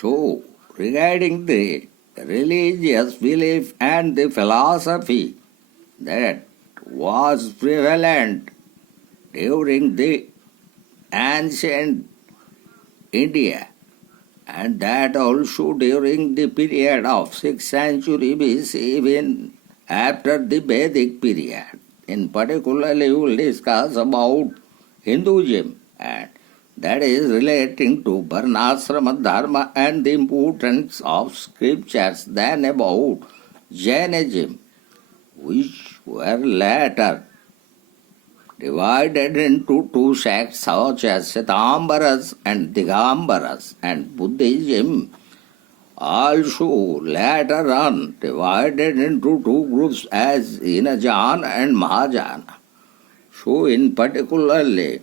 So, regarding the religious belief and the philosophy that was prevalent during the ancient India, and that also during the period of 6th century BC, even after the Vedic period. In particular, we will discuss about Hinduism, and that is relating to Varnashram Dharma and the importance of scriptures, then about Jainism, which were later divided into two sects such as Sitambaras and Digambaras, and Buddhism also later on divided into two groups as Hinajana and Mahajana. So in particularly,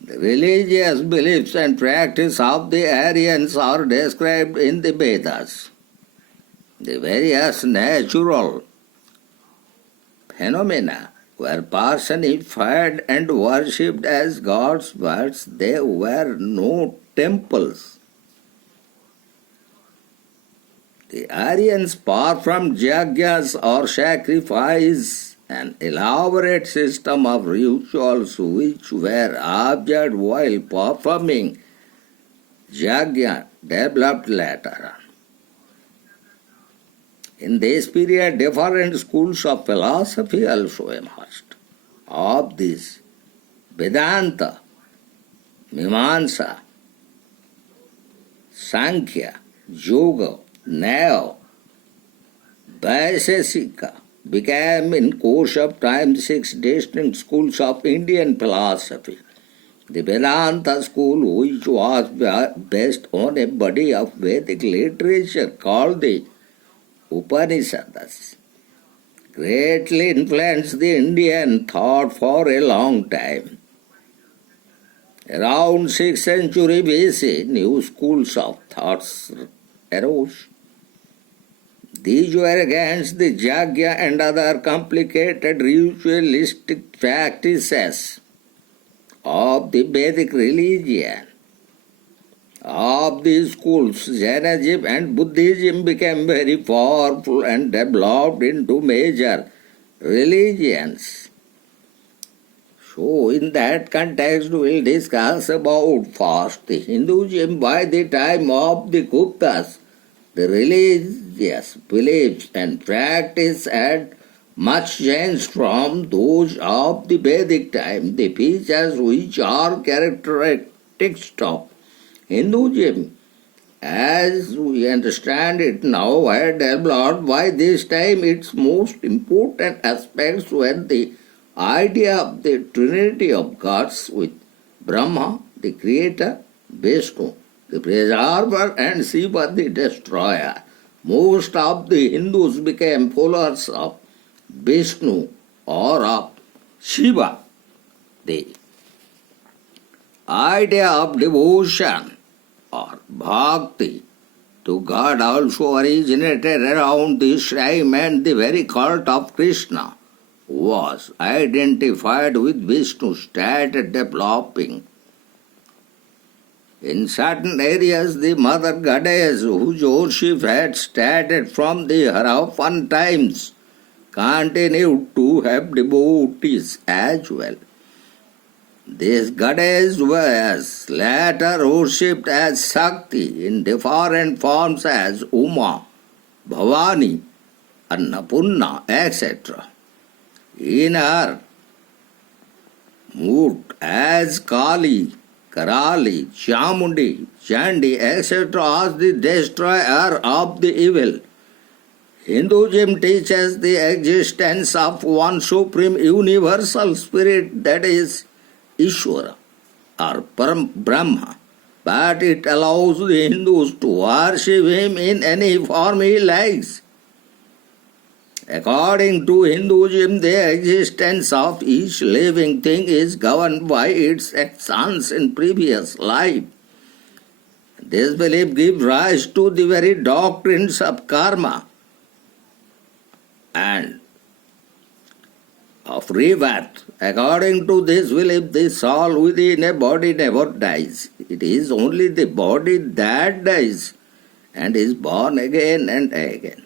the religious beliefs and practice of the Aryans are described in the Vedas. The various natural phenomena were personified and worshipped as gods, but there were no temples. The Aryans performed yajnas or sacrifice, an elaborate system of rituals which were observed while performing yajna developed later. In this period, different schools of philosophy also emerged. Of these, Vedanta, Mimamsa, Sankhya, Yoga, Nyaya, Vaisesika became in course of time 6 distinct schools of Indian philosophy. The Vedanta school, which was based on a body of Vedic literature called the Upanishads, greatly influenced the Indian thought for a long time. Around 6th century BC, new schools of thoughts arose. These were against the yajna and other complicated ritualistic practices of the Vedic religion. Of these schools, Jainism and Buddhism became very powerful and developed into major religions. So, in that context, we will discuss about first the Hinduism. By the time of the Guptas, the religious beliefs and practice had much changed from those of the Vedic time. The features which are characteristics of Hinduism, as we understand it now, had developed. By this time its most important aspects were the idea of the Trinity of gods, with Brahma, the creator, Vishnu, the preserver, and Shiva, the destroyer. Most of the Hindus became followers of Vishnu or of Shiva. The idea of devotion or bhakti to God also originated around this time, and the very cult of Krishna was identified with Vishnu, started developing. In certain areas, the mother goddess whose worship had started from the Harappan times continued to have devotees as well. This goddess was later worshipped as Shakti in different forms as Uma, Bhavani, Annapurna, etc. In her mood as Kali, Karali, Chamundi, Chandi, etc. as the destroyer of the evil. Hinduism teaches the existence of one supreme universal spirit, that is Ishvara or Brahma, but it allows the Hindus to worship him in any form he likes. According to Hinduism, the existence of each living thing is governed by its actions in previous life. This belief gives rise to the very doctrines of karma and of rebirth. According to this belief, the soul within a body never dies. It is only the body that dies and is born again and again.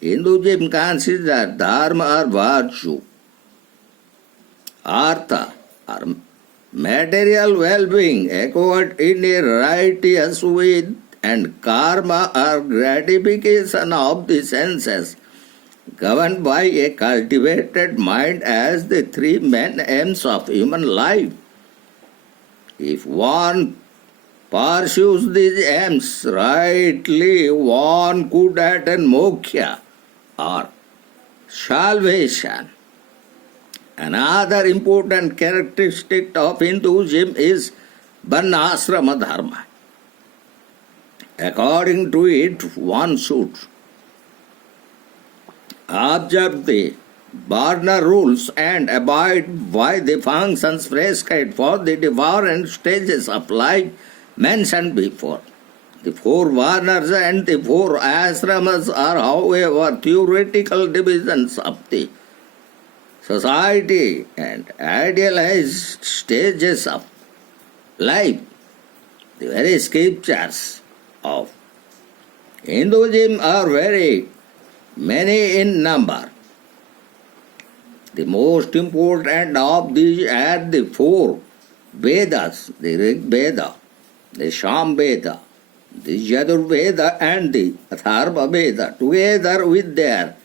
Hinduism considers dharma or virtue, artha or material well-being acquired in a righteous way, and karma or gratification of the senses governed by a cultivated mind as the three main aims of human life. If one pursues these aims rightly, one could attain moksha or salvation. Another important characteristic of Hinduism is Varnashram Dharma. According to it, one should observe the Varna rules and abide by the functions prescribed for the different stages of life mentioned before. The four Varnas and the four ashramas are, however, theoretical divisions of the society and idealized stages of life. The very scriptures of Hinduism are very many in number. The most important of these are the four Vedas, the Rig Veda, the Sham Veda, the Yadur Veda and the Atharva Veda, together with their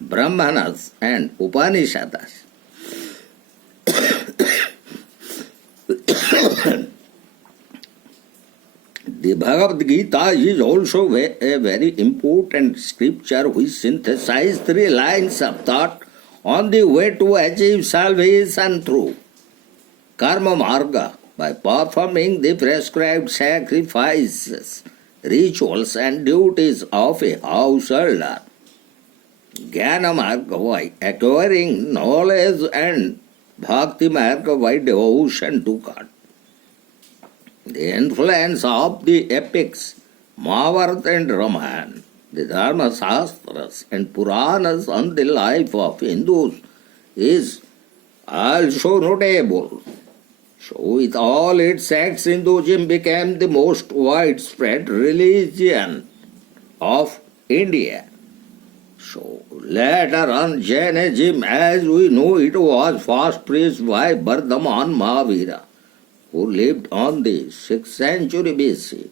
Brahmanas and Upanishads. The Bhagavad Gita is also a very important scripture which synthesizes three lines of thought on the way to achieve salvation through karma marga by performing the prescribed sacrifices, rituals and duties of a householder. Jnana marga by acquiring knowledge and bhakti marga by devotion to God. The influence of the epics, Mahabharata and Ramayana, the Dharma Shastras and Puranas on the life of Hindus is also notable. So with all its sects, Hinduism became the most widespread religion of India. So later on, Jainism as we know it was first preached by Vardhaman Mahavira, who lived on the 6th century BC.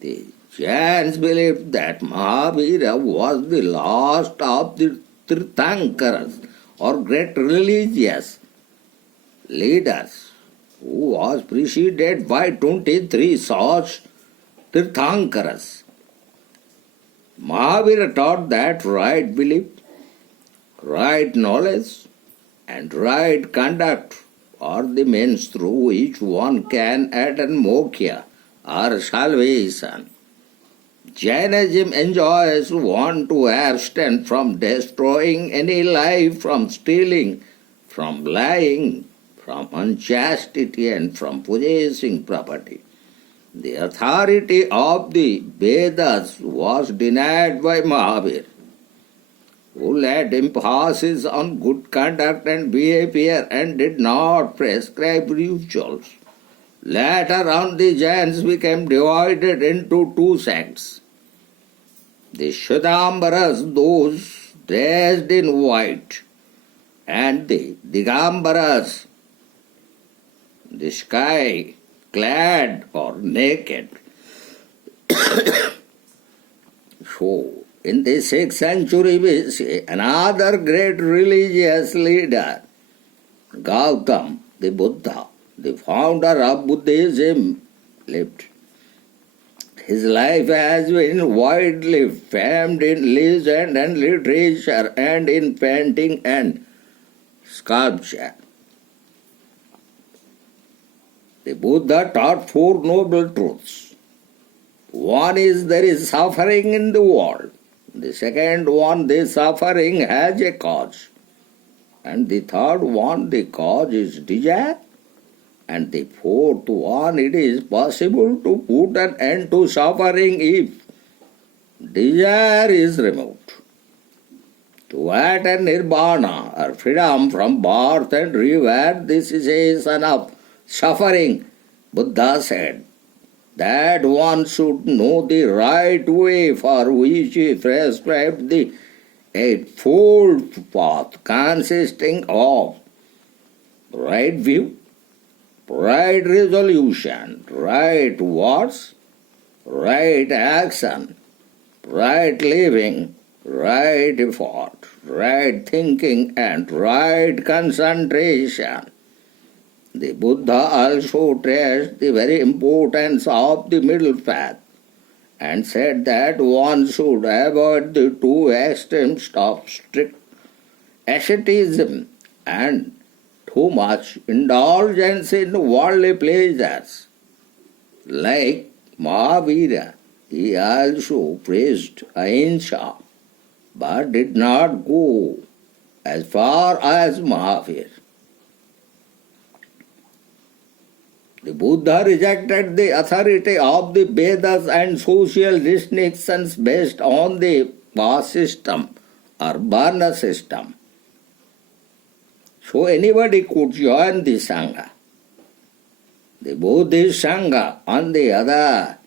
The Jains believed that Mahavira was the last of the Tirthankaras or great religious leaders, who was preceded by 23 such Tirthankaras. Mahavira taught that right belief, right knowledge and right conduct are the means through which one can attain moksha or salvation. Jainism enjoins one to abstain from destroying any life, from stealing, from lying, from unchastity and from possessing property. The authority of the Vedas was denied by Mahavir, who laid emphasis on good conduct and behavior and did not prescribe rituals. Later on, the Jains became divided into two sects. The Shvedambaras, those dressed in white, and the Digambaras, the sky clad or naked. So, in the 6th century BC, another great religious leader, Gautam, the Buddha, the founder of Buddhism, lived. His life has been widely famed in legend and literature and in painting and sculpture. The Buddha taught four noble truths. One is there is suffering in the world. The second one, the suffering has a cause. And the third one, the cause is desire. And the fourth one, it is possible to put an end to suffering if desire is removed. To attain nirvana or freedom from birth and rebirth, the cessation of suffering, Buddha said that one should know the right way for which he prescribed the eightfold path consisting of right view, right resolution, right words, right action, right living, right effort, right thinking, and right concentration. The Buddha also stressed the very importance of the middle path and said that one should avoid the two extremes of strict asceticism and too much indulgence in worldly pleasures. Like Mahavira, he also praised ahimsa, but did not go as far as Mahavir. The Buddha rejected the authority of the Vedas and social restrictions based on the caste system or Varna system. So anybody could join the Sangha. The Buddhist Sangha, on the other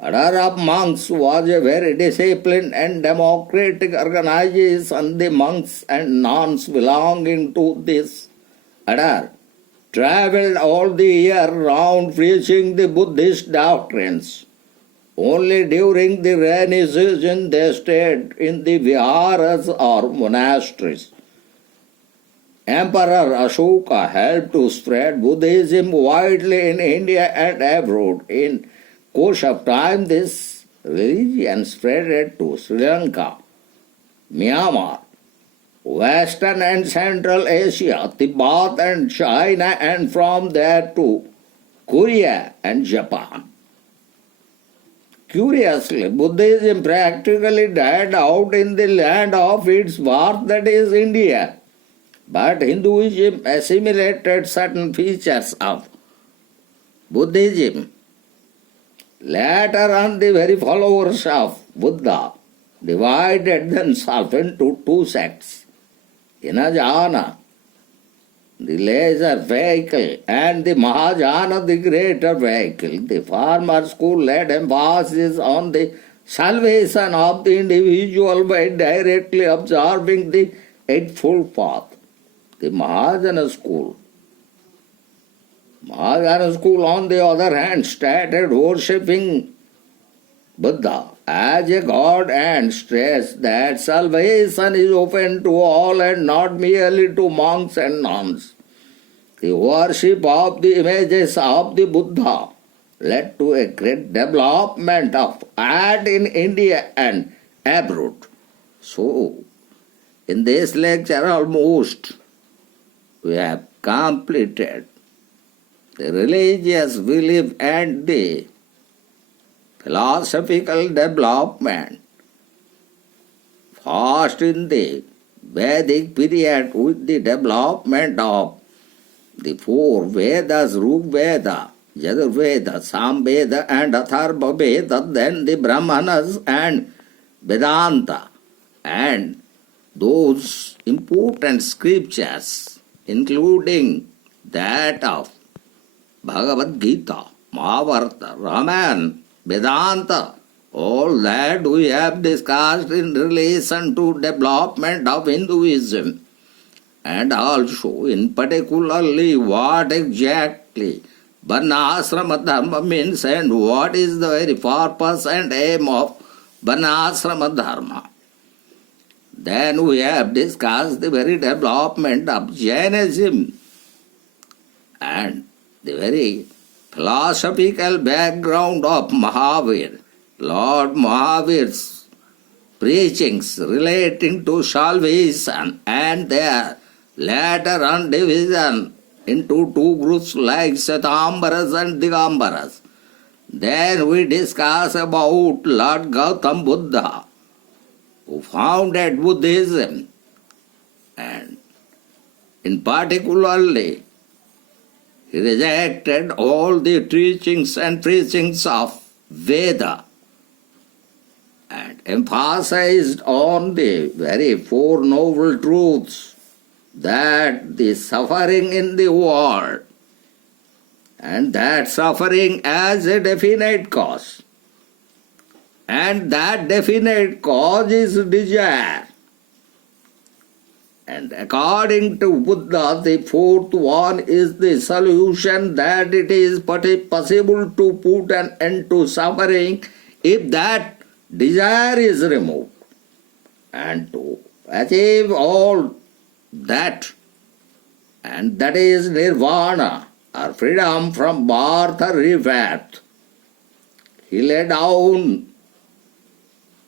order of monks, was a very disciplined and democratic organization. The monks and nuns belonging to this order travelled all the year round preaching the Buddhist doctrines. Only during the rainy season they stayed in the viharas or monasteries. Emperor Ashoka helped to spread Buddhism widely in India and abroad. In course of time, this religion spread to Sri Lanka, Myanmar, Western and Central Asia, Tibet and China, and from there to Korea and Japan. Curiously, Buddhism practically died out in the land of its birth, that is India. But Hinduism assimilated certain features of Buddhism. Later on, the very followers of Buddha divided themselves into two sects. Hinajana, the lesser vehicle, and the Mahajana, the greater vehicle. The former school laid emphasis on the salvation of the individual by directly observing the Eightfold Path. The Mahajana school, on the other hand, started worshipping Buddha as a god and stressed that salvation is open to all and not merely to monks and nuns. The worship of the images of the Buddha led to a great development of art in India and abroad. So, in this lecture almost we have completed the religious belief and the philosophical development. First in the Vedic period with the development of the four Vedas, Rig Veda, Yajurveda, Samveda and Atharva Veda, then the Brahmanas and Vedanta, and those important scriptures including that of Bhagavad Gita, Mahabharata, Ramayana, Vedanta, all that we have discussed in relation to development of Hinduism, and also in particularly what exactly Varnashram Dharma means and what is the very purpose and aim of Varnashram Dharma. Then we have discussed the very development of Jainism and the very philosophical background of Mahavir, Lord Mahavir's preachings relating to salvation and their later on division into two groups like Svetambaras and Digambaras. Then we discuss about Lord Gautam Buddha, who founded Buddhism, and in particularly he rejected all the teachings and preachings of Veda and emphasized on the very Four Noble Truths, that the suffering in the world, and that suffering as a definite cause, and that definite cause is desire. And according to Buddha, the fourth one is the solution, that it is possible to put an end to suffering if that desire is removed. And to achieve all that, and that is nirvana, or freedom from birth or rebirth. He laid down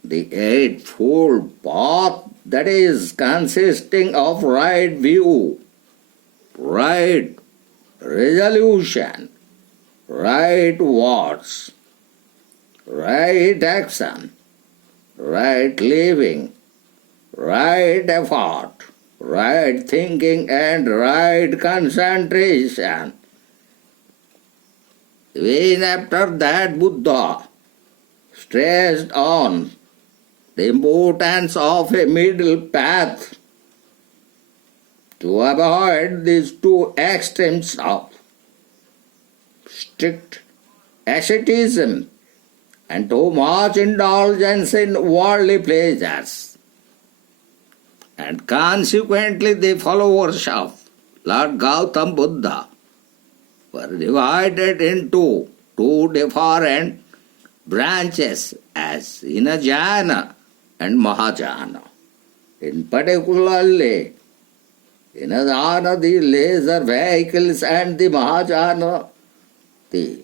the eightfold path, that is consisting of right view, right resolution, right words, right action, right living, right effort, right thinking, and right concentration. Even after that, Buddha stressed on the importance of a middle path to avoid these two extremes of strict asceticism and too much indulgence in worldly pleasures. And consequently, the followers of Lord Gautam Buddha were divided into two different branches, as Hinajana and Mahajana. In particularly, Hinajana, the lesser vehicles, and the Mahajana, the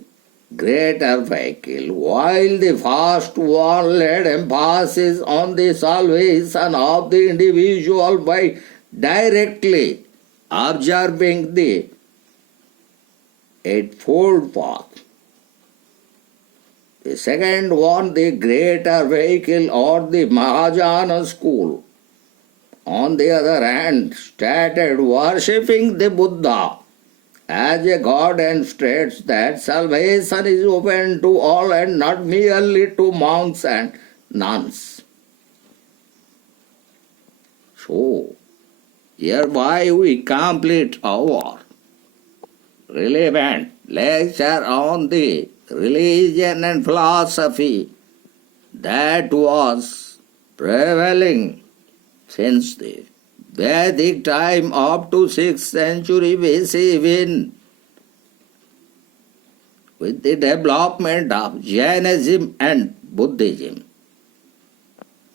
greater vehicle, while the first one laid emphasis on the salvation of the individual by directly observing the eightfold path. The second one, the greater vehicle or the Mahajana school, on the other hand, started worshipping the Buddha as a god and states that salvation is open to all and not merely to monks and nuns. So, hereby we complete our relevant lecture on the religion and philosophy that was prevailing since the Vedic time up to 6th century BC, when with the development of Jainism and Buddhism.